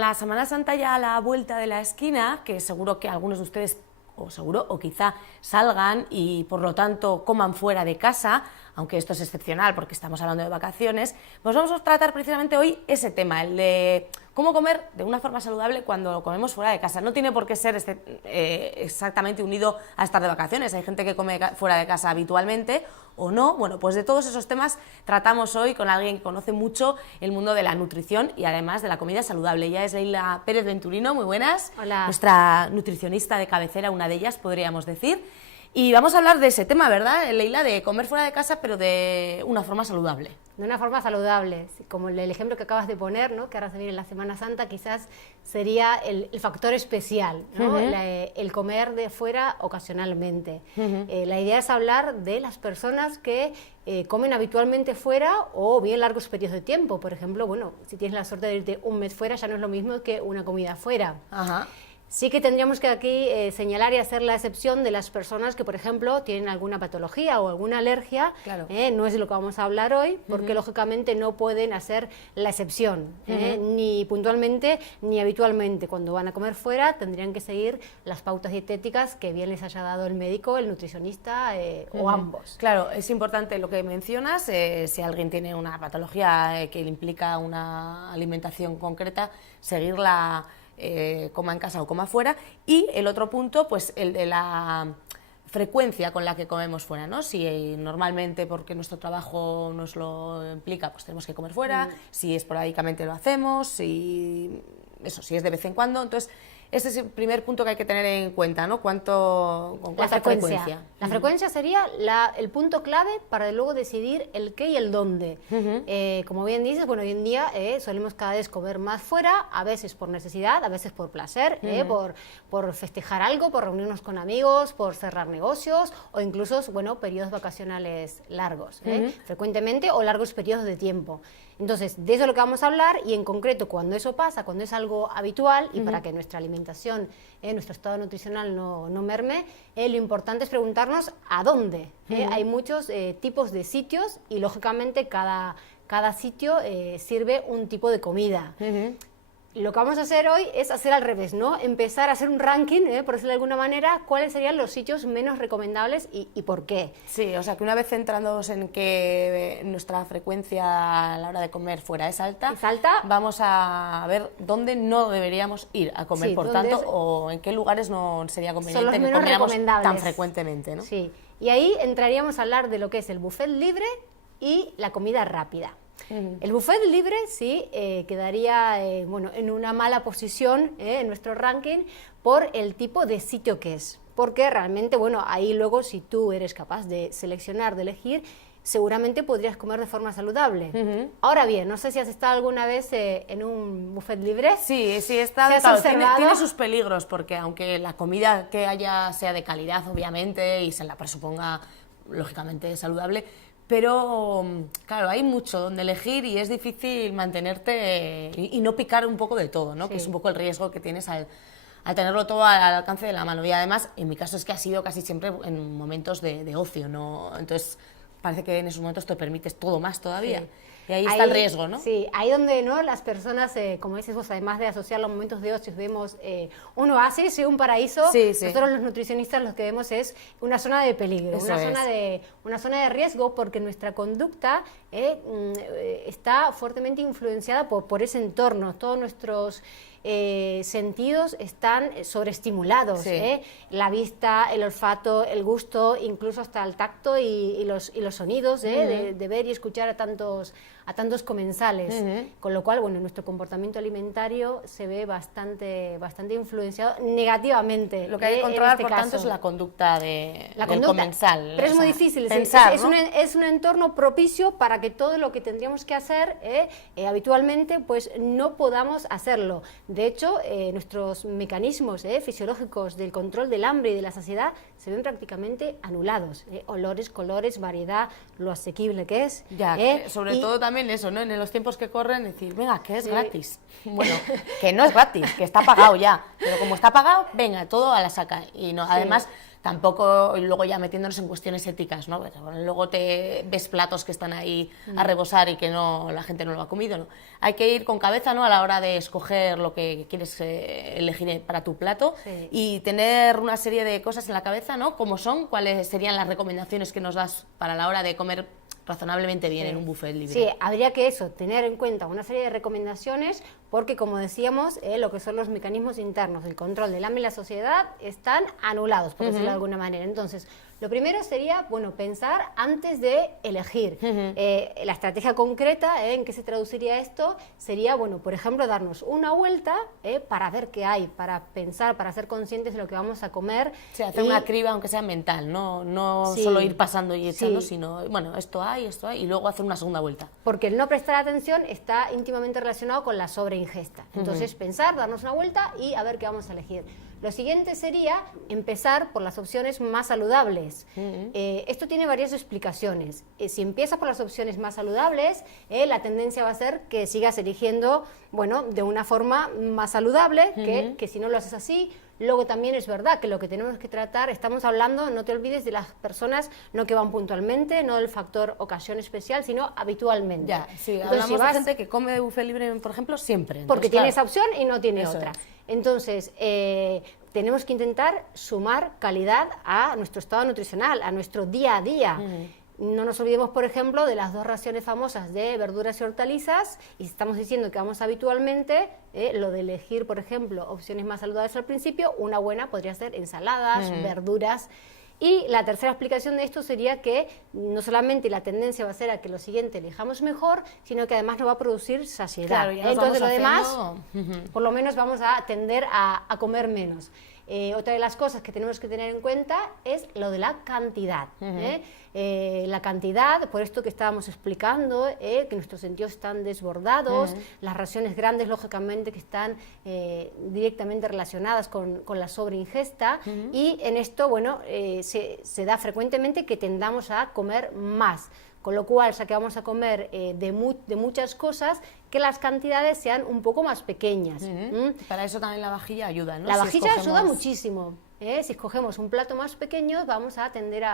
con la Semana Santa ya a la vuelta de la esquina, que seguro que algunos de ustedes, o quizá salgan y por lo tanto coman fuera de casa, aunque esto es excepcional porque estamos hablando de vacaciones, pues vamos a tratar precisamente hoy ese tema, el de cómo comer de una forma saludable cuando comemos fuera de casa. No tiene por qué ser exactamente unido a estar de vacaciones, hay gente que come fuera de casa habitualmente o no. Bueno, pues de todos esos temas tratamos hoy con alguien que conoce mucho el mundo de la nutrición y además de la comida saludable. Ella es Leila Pérez Venturino, muy buenas. Hola. Nuestra nutricionista de cabecera, una de ellas podríamos decir. Y vamos a hablar de ese tema, ¿verdad, Leila? De comer fuera de casa, pero de una forma saludable. De una forma saludable, como el ejemplo que acabas de poner, ¿no? Que ahora se viene la Semana Santa, quizás sería el factor especial, ¿no? El comer de fuera ocasionalmente. La idea es hablar de las personas que comen habitualmente fuera o bien largos periodos de tiempo. Por ejemplo, bueno, si tienes la suerte de irte un mes fuera, ya no es lo mismo que una comida fuera. Ajá. Sí que tendríamos que aquí señalar y hacer la excepción de las personas que, por ejemplo, tienen alguna patología o alguna alergia. Claro. No es de lo que vamos a hablar hoy, porque lógicamente no pueden hacer la excepción, ni puntualmente ni habitualmente. Cuando van a comer fuera tendrían que seguir las pautas dietéticas que bien les haya dado el médico, el nutricionista o ambos. Claro, es importante lo que mencionas, si alguien tiene una patología que le implica una alimentación concreta, seguirla, coma en casa o coma fuera. Y el otro punto, pues el de la frecuencia con la que comemos fuera, ¿no? Si normalmente porque nuestro trabajo nos lo implica, pues tenemos que comer fuera, si esporádicamente lo hacemos, si es de vez en cuando. Entonces ese es el primer punto que hay que tener en cuenta, ¿no? ¿Con cuánta frecuencia? La frecuencia sería el punto clave para luego decidir el qué y el dónde. Como bien dices, bueno, hoy en día solemos cada vez comer más fuera, a veces por necesidad, a veces por placer, por festejar algo, por reunirnos con amigos, por cerrar negocios o incluso, bueno, periodos vacacionales largos, frecuentemente, o largos periodos de tiempo. Entonces, de eso es lo que vamos a hablar, y en concreto cuando eso pasa, cuando es algo habitual y para que nuestra alimentación, nuestro estado nutricional no merme, lo importante es preguntarnos a dónde. Hay muchos tipos de sitios y lógicamente cada sitio sirve un tipo de comida. Lo que vamos a hacer hoy es hacer al revés, ¿no? Empezar a hacer un ranking, por decirlo de alguna manera, cuáles serían los sitios menos recomendables y por qué. Sí, o sea que una vez centrándonos en que nuestra frecuencia a la hora de comer fuera es alta, vamos a ver dónde no deberíamos ir a comer, por tanto, o en qué lugares no sería conveniente que comiéramos tan frecuentemente, ¿no? Sí, y ahí entraríamos a hablar de lo que es el buffet libre y la comida rápida. El buffet libre sí quedaría bueno, en una mala posición en nuestro ranking por el tipo de sitio que es, porque realmente, bueno, ahí luego si tú eres capaz de seleccionar, de elegir, seguramente podrías comer de forma saludable. Ahora bien, no sé si has estado alguna vez en un buffet libre. Sí, he estado. Tiene sus peligros, porque aunque la comida que haya sea de calidad, obviamente, y se la presuponga lógicamente saludable, pero claro, hay mucho donde elegir y es difícil mantenerte y no picar un poco de todo, ¿no? Sí. Que es un poco el riesgo que tienes al tenerlo todo al alcance de la mano. Y además, en mi caso es que ha sido casi siempre en momentos de ocio, ¿no? Entonces parece que en esos momentos te permites todo más todavía. Sí. Y ahí está el riesgo, ¿no? Sí, ahí donde, ¿no?, las personas, como dices vos, además de asociar los momentos de ocio, vemos un oasis y un paraíso. Nosotros los nutricionistas lo que vemos es una zona de peligro, una zona de riesgo, porque nuestra conducta está fuertemente influenciada por ese entorno. Todos nuestros sentidos están sobreestimulados, la vista, el olfato, el gusto, incluso hasta el tacto y los sonidos, de ver y escuchar a tantos comensales, con lo cual, bueno, nuestro comportamiento alimentario se ve bastante influenciado negativamente. Lo que hay que controlar, por tanto, es la conducta del comensal. Pero es muy difícil, pensar, ¿no? es un entorno propicio para que todo lo que tendríamos que hacer habitualmente, pues no podamos hacerlo. De hecho, nuestros mecanismos fisiológicos del control del hambre y de la saciedad se ven prácticamente anulados. Olores, colores, variedad, lo asequible que es. Ya, sobre todo también eso, ¿no? En los tiempos que corren, decir, venga, que es gratis. Bueno, que no es gratis, que está pagado ya. Pero como está pagado, venga, todo a la saca. Y no, además, Tampoco, y luego ya metiéndonos en cuestiones éticas, ¿no? Bueno, luego te ves platos que están ahí a rebosar y que no, la gente no lo ha comido, ¿no? Hay que ir con cabeza, ¿no?, a la hora de escoger lo que quieres elegir para tu plato, y tener una serie de cosas en la cabeza, ¿no? Como son, cuáles serían las recomendaciones que nos das para la hora de comer razonablemente bien en un buffet libre. Sí, habría que tener en cuenta una serie de recomendaciones, porque como decíamos, lo que son los mecanismos internos del control del hambre y la sociedad están anulados, por decirlo de alguna manera. Entonces, lo primero sería, bueno, pensar antes de elegir. La estrategia concreta, en qué se traduciría esto, sería, bueno, por ejemplo, darnos una vuelta para ver qué hay, para pensar, para ser conscientes de lo que vamos a comer. O sea, hacer una criba, aunque sea mental, no solo ir pasando y echando, sino, bueno, esto hay, y luego hacer una segunda vuelta. Porque el no prestar atención está íntimamente relacionado con la sobreingesta. Entonces, pensar, darnos una vuelta y a ver qué vamos a elegir. Lo siguiente sería empezar por las opciones más saludables. Esto tiene varias explicaciones. Si empiezas por las opciones más saludables, la tendencia va a ser que sigas eligiendo, bueno, de una forma más saludable, que si no lo haces así. Luego también es verdad que lo que tenemos que tratar, estamos hablando, no te olvides, de las personas no que van puntualmente, no del factor ocasión especial, sino habitualmente. Ya, sí, entonces, hablamos de gente que come de buffet libre, por ejemplo, siempre. Porque Entonces, tiene esa opción y no tiene otra. Es. Entonces, tenemos que intentar sumar calidad a nuestro estado nutricional, a nuestro día a día. No nos olvidemos, por ejemplo, de las 2 raciones famosas de verduras y hortalizas, y estamos diciendo que vamos habitualmente, lo de elegir, por ejemplo, opciones más saludables al principio, una buena podría ser ensaladas, verduras. Y la tercera explicación de esto sería que no solamente la tendencia va a ser a que lo siguiente elijamos mejor, sino que además nos va a producir saciedad. Claro, entonces lo demás, por lo menos vamos a tender a comer menos. Otra de las cosas que tenemos que tener en cuenta es lo de la cantidad. La cantidad, por esto que estábamos explicando, que nuestros sentidos están desbordados, las raciones grandes, lógicamente, que están directamente relacionadas con la sobreingesta, y en esto, bueno, se da frecuentemente que tendamos a comer más. Con lo cual, ya que vamos a comer de muchas cosas, que las cantidades sean un poco más pequeñas. Para eso también la vajilla ayuda, ¿no? La vajilla ayuda muchísimo. Si escogemos un plato más pequeño, vamos a tender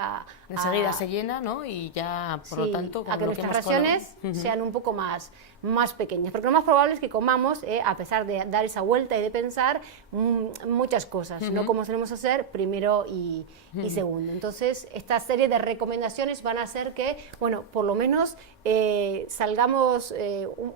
enseguida se llena, ¿no? Y ya, por lo tanto, a que nuestras raciones sean un poco más pequeñas. Porque lo más probable es que comamos, a pesar de dar esa vuelta y de pensar, muchas cosas, no como solemos hacer primero y segundo. Entonces, esta serie de recomendaciones van a hacer que, bueno, por lo menos salgamos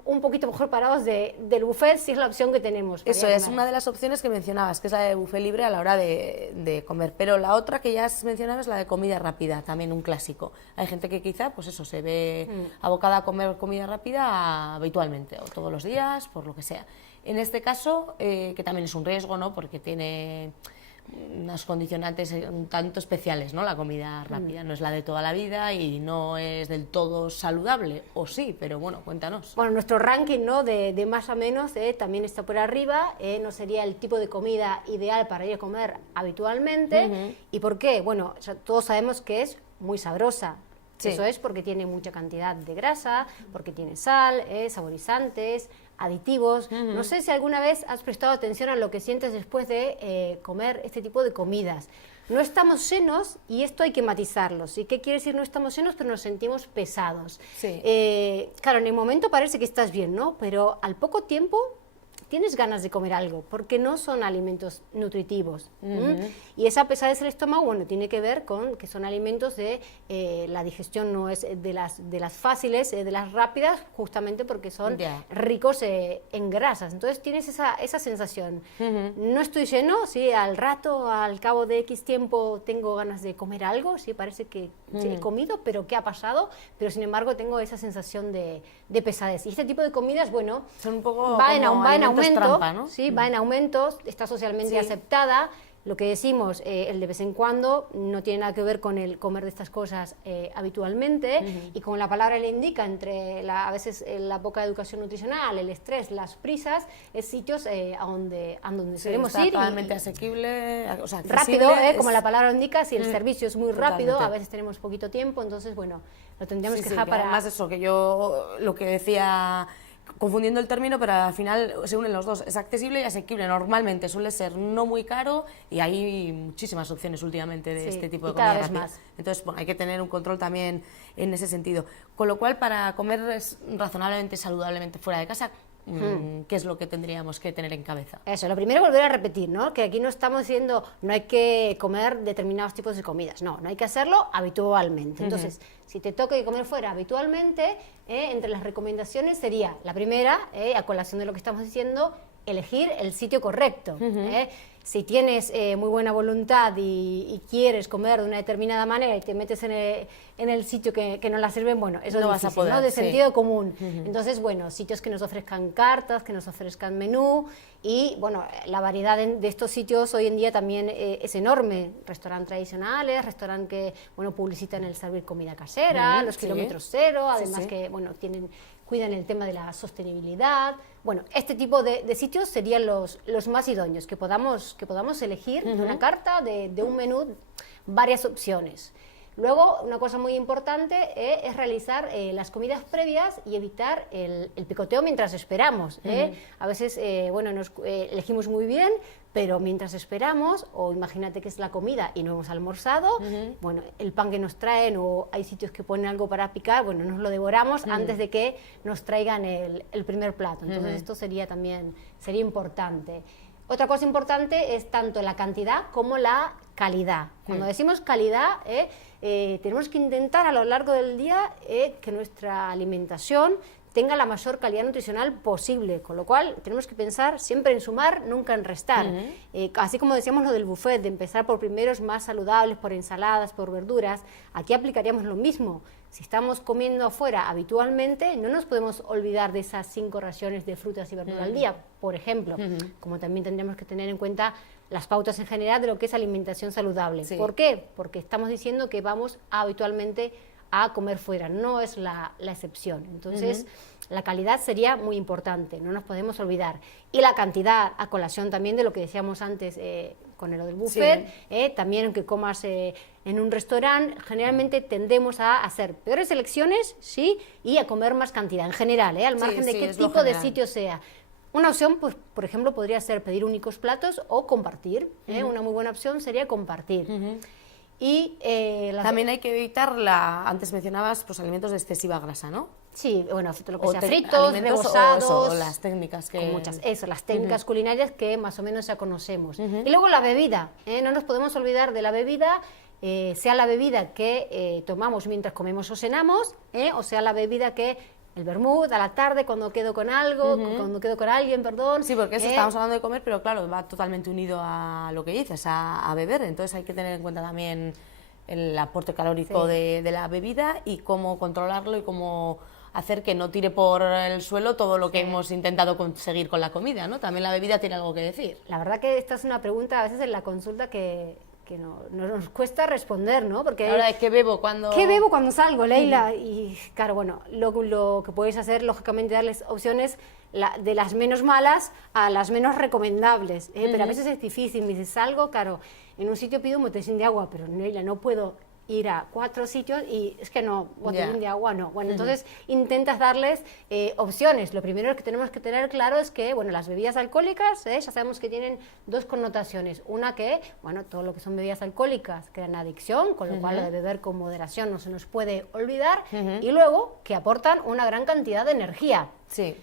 un poquito mejor parados del buffet, si es la opción que tenemos. Eso es una de las opciones que mencionabas, que es la de buffet libre a la hora de comer. Pero la otra que ya has mencionado es la de comida rápida, también un clásico. Hay gente que quizá, pues eso, se ve abocada a comer comida rápida habitualmente, o todos los días, por lo que sea. En este caso, que también es un riesgo, ¿no? Porque tiene unos condicionantes un tanto especiales, ¿no? La comida rápida no es la de toda la vida y no es del todo saludable, o sí, pero bueno, cuéntanos. Bueno, nuestro ranking, ¿no?, de más a menos también está por arriba, no sería el tipo de comida ideal para ir a comer habitualmente. ¿Y por qué? Bueno, ya todos sabemos que es muy sabrosa. Eso es porque tiene mucha cantidad de grasa, porque tiene sal, saborizantes, aditivos. No sé si alguna vez has prestado atención a lo que sientes después de comer este tipo de comidas. No estamos llenos, y esto hay que matizarlo. ¿Sí? ¿Qué quiere decir no estamos llenos, pero nos sentimos pesados? Claro, en el momento parece que estás bien, ¿no? Pero al poco tiempo tienes ganas de comer algo, porque no son alimentos nutritivos. Y esa pesadez del estómago, bueno, tiene que ver con que son alimentos de la digestión no es de las fáciles, de las rápidas, justamente porque son ricos en grasas. Entonces tienes esa sensación. No estoy lleno, sí, al rato, al cabo de X tiempo, tengo ganas de comer algo, sí, parece que he comido, pero ¿qué ha pasado? Pero sin embargo tengo esa sensación de pesadez. Y este tipo de comidas, bueno, son un poco va en aumento, trampa, ¿no? Sí, va en aumento, está socialmente aceptada. Lo que decimos, el de vez en cuando, no tiene nada que ver con el comer de estas cosas habitualmente, y como la palabra le indica, entre a veces la poca educación nutricional, el estrés, las prisas, es sitios a donde solemos ir. Totalmente asequible, o sea, rápido, como la palabra indica, si el servicio es muy rápido, a veces tenemos poquito tiempo, entonces, bueno, lo tendríamos que dejar para... Además eso, que yo lo que decía confundiendo el término, pero al final se unen los dos. Es accesible y asequible. Normalmente suele ser no muy caro y hay muchísimas opciones últimamente de este tipo de comida rápida. Más. Entonces, bueno, hay que tener un control también en ese sentido. Con lo cual, para comer razonablemente, saludablemente fuera de casa, ¿qué es lo que tendríamos que tener en cabeza? Eso, lo primero volver a repetir, ¿no? Que aquí no estamos diciendo no hay que comer determinados tipos de comidas, no hay que hacerlo habitualmente. Entonces, si te toca comer fuera habitualmente, entre las recomendaciones sería, la primera, a colación de lo que estamos diciendo, elegir el sitio correcto. Si tienes muy buena voluntad y quieres comer de una determinada manera y te metes en el sitio que no la sirven, bueno, eso no es difícil, vas a poder, ¿no? De sentido común. Entonces, bueno, sitios que nos ofrezcan cartas, que nos ofrezcan menú y, bueno, la variedad de estos sitios hoy en día también es enorme. Restaurantes tradicionales, restaurantes que, bueno, publicitan el servir comida casera, los kilómetros cero, además que, bueno, cuidan el tema de la sostenibilidad. Bueno, este tipo de sitios serían los más idóneos, que podamos elegir de una carta, de un menú, varias opciones. Luego, una cosa muy importante es realizar las comidas previas y evitar el picoteo mientras esperamos. A veces, bueno, elegimos muy bien, pero mientras esperamos, o imagínate que es la comida y no hemos almorzado, bueno, el pan que nos traen, o hay sitios que ponen algo para picar, bueno, nos lo devoramos antes de que nos traigan el primer plato. Entonces, esto sería importante. Otra cosa importante es tanto la cantidad como la calidad. Cuando decimos calidad, tenemos que intentar a lo largo del día que nuestra alimentación tenga la mayor calidad nutricional posible, con lo cual tenemos que pensar siempre en sumar, nunca en restar. Así como decíamos lo del buffet, de empezar por primeros más saludables, por ensaladas, por verduras, aquí aplicaríamos lo mismo. Si estamos comiendo afuera habitualmente, no nos podemos olvidar de esas 5 raciones de frutas y verduras al día, por ejemplo, como también tendríamos que tener en cuenta las pautas en general de lo que es alimentación saludable. ¿Por qué? Porque estamos diciendo que vamos habitualmente a comer fuera, no es la excepción. Entonces, la calidad sería muy importante, no nos podemos olvidar. Y la cantidad, a colación también de lo que decíamos antes con lo del buffet, también aunque comas en un restaurante, generalmente tendemos a hacer peores elecciones, ¿sí? Y a comer más cantidad en general, al margen de qué tipo de sitio sea. Una opción, pues, por ejemplo, podría ser pedir únicos platos o compartir. Una muy buena opción sería compartir. Y también hay que evitar, antes mencionabas, pues, alimentos de excesiva grasa, ¿no? Sí, bueno, lo que sea fritos, rebozados, o las técnicas que... las técnicas culinarias que más o menos ya conocemos. Y luego la bebida, no nos podemos olvidar de la bebida, sea la bebida que tomamos mientras comemos o cenamos, o sea la bebida que... El vermut a la tarde, cuando quedo con cuando quedo con alguien, perdón. Sí, porque eso estamos hablando de comer, pero claro, va totalmente unido a lo que dices, a beber. Entonces hay que tener en cuenta también el aporte calórico de la bebida y cómo controlarlo y cómo hacer que no tire por el suelo todo lo que hemos intentado conseguir con la comida, ¿no? También la bebida tiene algo que decir. La verdad que esta es una pregunta a veces en la consulta que nos cuesta responder, ¿no? Porque ahora, ¿qué bebo cuando salgo, Leila? Y claro, bueno, lo que podéis hacer, lógicamente, darles opciones de las menos malas a las menos recomendables, pero a veces es difícil. Me dices, salgo, claro, en un sitio pido un botellín de agua, pero Leila, no puedo ir a 4 sitios y es que no, botellín de agua no. Bueno, entonces intentas darles opciones. Lo primero que tenemos que tener claro es que, bueno, las bebidas alcohólicas, ya sabemos que tienen 2 connotaciones. Una que, bueno, todo lo que son bebidas alcohólicas crean adicción, con lo cual lo de beber con moderación no se nos puede olvidar. Y luego, que aportan una gran cantidad de energía. Sí.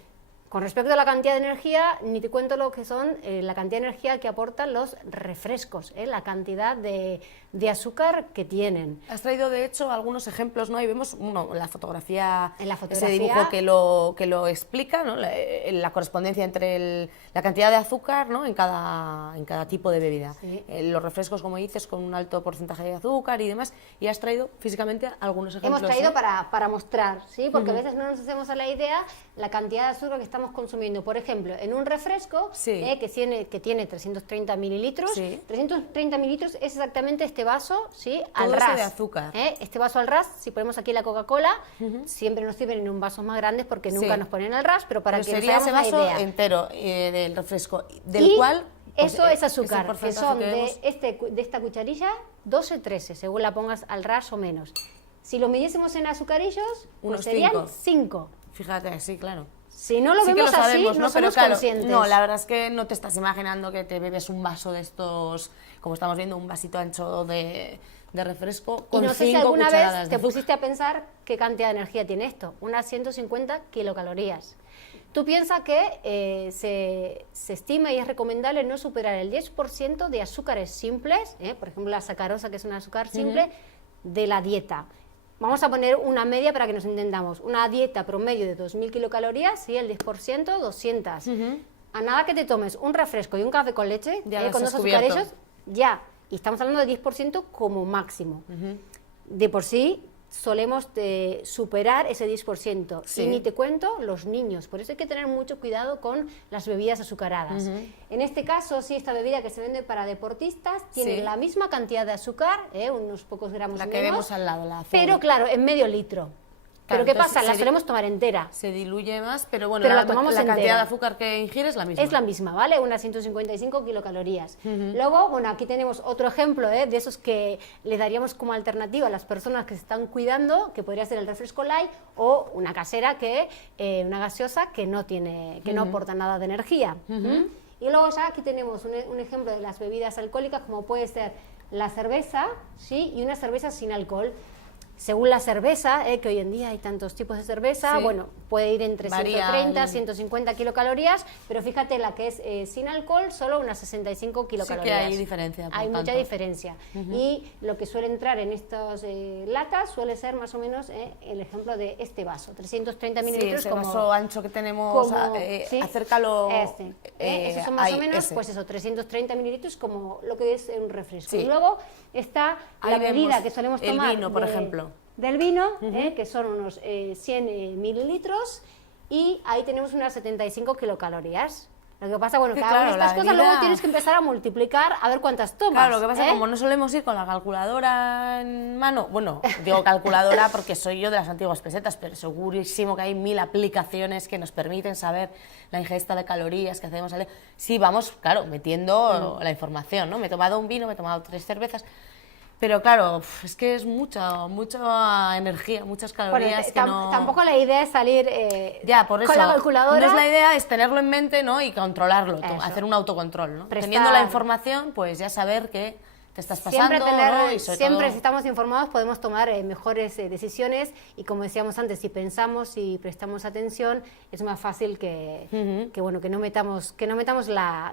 Con respecto a la cantidad de energía, ni te cuento lo que son la cantidad de energía que aportan los refrescos, la cantidad de azúcar que tienen. Has traído, de hecho, algunos ejemplos, ¿no? Y vemos la fotografía, ese dibujo que lo explica, ¿no? La correspondencia entre la cantidad de azúcar, ¿no? en cada tipo de bebida. Sí. Los refrescos, como dices, con un alto porcentaje de azúcar y demás. Y has traído físicamente algunos ejemplos. Hemos traído para mostrar, ¿sí? Porque a veces no nos hacemos a la idea la cantidad de azúcar que estamos consumiendo. Por ejemplo, en un refresco que tiene 330 mililitros, 330 mililitros es exactamente este vaso, ¿sí? Al ras. De azúcar. Este vaso al ras, si ponemos aquí la Coca-Cola, siempre nos sirven en un vasos más grandes porque nunca nos ponen al ras, pero para que sería ese vaso idea entero del refresco, del cual... Eso es azúcar, que son de esta cucharilla 12-13, según la pongas al ras o menos. Si lo midiésemos en azucarillos, pues serían 5. Fíjate, sí, claro. Si no lo Sí que vemos lo sabemos, así, ¿no? no Pero somos claro, conscientes. no, la verdad es que no te estás imaginando que te bebes un vaso de estos, como estamos viendo, un vasito ancho de refresco Y con no sé si 5 alguna cucharadas vez de te azúcar. pusiste a pensar qué cantidad de energía tiene esto. Unas 150 kilocalorías. Tú piensas que se estima y es recomendable no superar el 10% de azúcares simples, por ejemplo la sacarosa, que es un azúcar simple, de la dieta. Vamos a poner una media para que nos entendamos. Una dieta promedio de 2.000 kilocalorías, ¿sí? El 10%, 200. A nada que te tomes un refresco y un café con leche, Ya con has 2 descubierto. azucarellos, ya. Y estamos hablando de 10% como máximo. De por sí solemos superar ese 10%. Sí. Y ni te cuento los niños. Por eso hay que tener mucho cuidado con las bebidas azucaradas. En este caso, sí, esta bebida que se vende para deportistas tiene Sí. la misma cantidad de azúcar, unos pocos gramos La que menos, vemos al lado, la azul. pero claro, en medio litro. Claro, Pero ¿qué entonces pasa? La se- solemos tomar entera. Se diluye más, pero bueno, Pero la la tomamos cantidad entera. de azúcar que ingieres es la misma. Es la misma, ¿vale? Unas 155 kilocalorías. Luego, bueno, aquí tenemos otro ejemplo de esos que le daríamos como alternativa a las personas que se están cuidando, que podría ser el refresco light o una casera, una gaseosa que no aporta nada de energía. Y luego ya aquí tenemos un ejemplo de las bebidas alcohólicas, como puede ser la cerveza, ¿sí? Y una cerveza sin alcohol. Según la cerveza, que hoy en día hay tantos tipos de cerveza, Sí. bueno, puede ir entre Varía 130, el- 150 kilocalorías, pero fíjate, la que es sin alcohol, solo unas 65 kilocalorías. hay diferencia, por Hay mucha tanto. diferencia. Y lo que suele entrar en estas latas suele ser más o menos el ejemplo de este vaso, 330 Sí, mililitros. ese como, vaso ancho que tenemos, ¿sí? acércalo. Esos son más o ahí, menos, ese. pues eso, 330 mililitros como lo que es un refresco. Sí. Y luego está Ahí la bebida vemos que solemos el tomar. vino, por ejemplo. Del vino, que son unos 100 mililitros, y ahí tenemos unas 75 kilocalorías. Lo que pasa, bueno, Que cada una de claro, estas la cosas bebida- luego tienes que empezar a multiplicar a ver cuántas tomas. Claro, lo que pasa ¿eh? como no solemos ir con la calculadora en mano, bueno, digo calculadora porque soy yo de las antiguas pesetas, pero segurísimo que hay 1000 aplicaciones que nos permiten saber la ingesta de calorías que hacemos al día. Sí, vamos, claro, metiendo la información, ¿no? Me he tomado un vino, me he tomado 3 cervezas, pero claro, es que es mucha energía, muchas Bueno, calorías que no... tampoco la idea es salir Ya, por eso, con la calculadora. no es la idea, es tenerlo en mente, ¿no? Y controlarlo, Eso. hacer un autocontrol, ¿no? Prestar- Teniendo la información, pues ya saber qué te estás pasando, ¿no? Y sobre siempre todo- si estamos informados podemos tomar mejores decisiones, y como decíamos antes, si pensamos y prestamos atención es más fácil que bueno, que no metamos la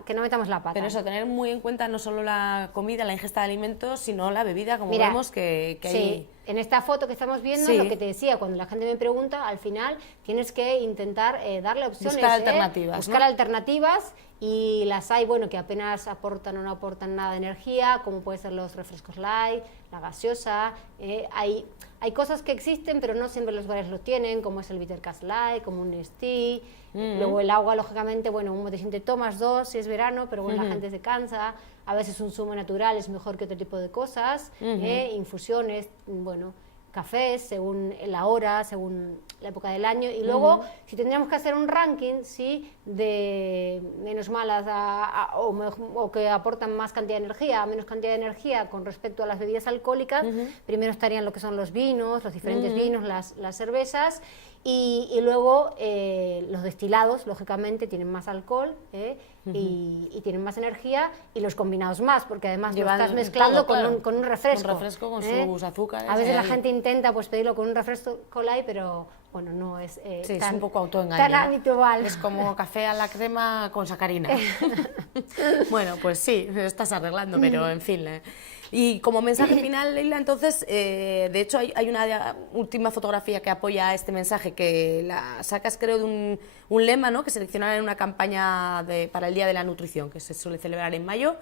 pata. Pero eso, tener muy en cuenta no solo la comida, la ingesta de alimentos, sino la bebida, como Mira, vemos que sí, hay... en esta foto que estamos viendo, Sí. lo que te decía, cuando la gente me pregunta, al final tienes que intentar darle opciones. Buscar alternativas, Buscar ¿no? alternativas, y las hay, bueno, que apenas aportan o no aportan nada de energía, como pueden ser los refrescos light, la gaseosa. Hay cosas que existen, pero no siempre los bares lo tienen, como es el Bitter Cass Light, como un Nestí. Luego el agua, lógicamente, bueno, un botellín te tomas 2 si es verano, pero bueno, la gente se cansa. A veces un zumo natural es mejor que otro tipo de cosas. Infusiones, bueno, cafés, según la hora, según la época del año. Y luego, si tendríamos que hacer un ranking, ¿sí?, de menos malas o que aportan más cantidad de energía, a menos cantidad de energía con respecto a las bebidas alcohólicas, primero estarían lo que son los vinos, los diferentes vinos, las cervezas, y luego los destilados, lógicamente, tienen más alcohol y tienen más energía, y los combinados más, porque además Llevan lo estás mezclando todo, claro. con un refresco. Un refresco con sus azúcares, A veces la ahí. gente intenta pues pedirlo con un refresco light, pero bueno, no es Sí, es tan, un poco autoengaño, tan ¿no? habitual. Es como café a la crema con sacarina. Bueno, pues sí, lo estás arreglando, pero en fin. Y como mensaje final, Leila, entonces, de hecho hay una última fotografía que apoya este mensaje, que la sacas, creo, de un lema, ¿no?, que seleccionaron en una campaña para el Día de la Nutrición, que se suele celebrar en mayo.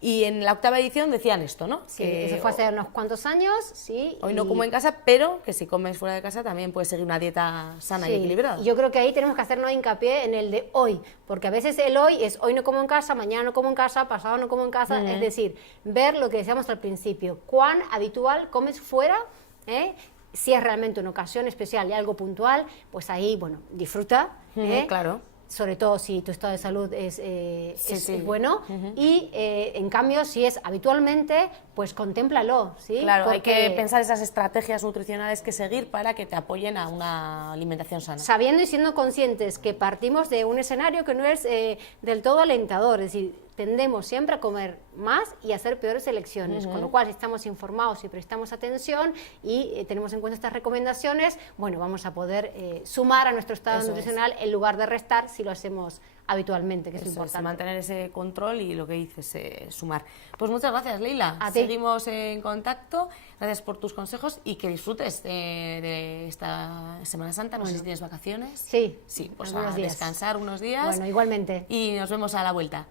Y en la 8ª edición decían esto, ¿no? Sí, Que eso fue hace unos cuantos años, sí. hoy no como en casa, pero que si comes fuera de casa también puedes seguir una dieta sana Sí, y equilibrada. y yo creo que ahí tenemos que hacernos hincapié en el de hoy, porque a veces el hoy es hoy no como en casa, mañana no como en casa, pasado no como en casa, es decir, ver lo que decíamos al principio, cuán habitual comes fuera, si es realmente una ocasión especial y algo puntual, pues ahí, bueno, disfruta, Claro. sobre todo si tu estado de salud es bueno, y en cambio si es habitualmente, pues contémplalo, ¿sí? Claro, porque hay que pensar esas estrategias nutricionales que seguir para que te apoyen a una alimentación sana. Sabiendo y siendo conscientes que partimos de un escenario que no es del todo alentador, es decir, tendemos siempre a comer más y a hacer peores elecciones, con lo cual si estamos informados y prestamos atención y tenemos en cuenta estas recomendaciones, bueno, vamos a poder sumar a nuestro estado nutricional en lugar de restar si lo hacemos habitualmente, que es importante. Mantener ese control y lo que dices, sumar. Pues muchas gracias, Leila. A ti. Seguimos en contacto, gracias por tus consejos y que disfrutes de esta Semana Santa. No sé si tienes vacaciones. Sí, Sí, pues algunos a días. descansar unos días. Bueno, igualmente. Y nos vemos a la vuelta.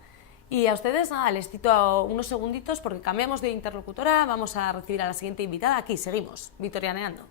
Y a ustedes, nada, les cito unos segunditos porque cambiamos de interlocutora, vamos a recibir a la siguiente invitada. Aquí seguimos, vitorianeando.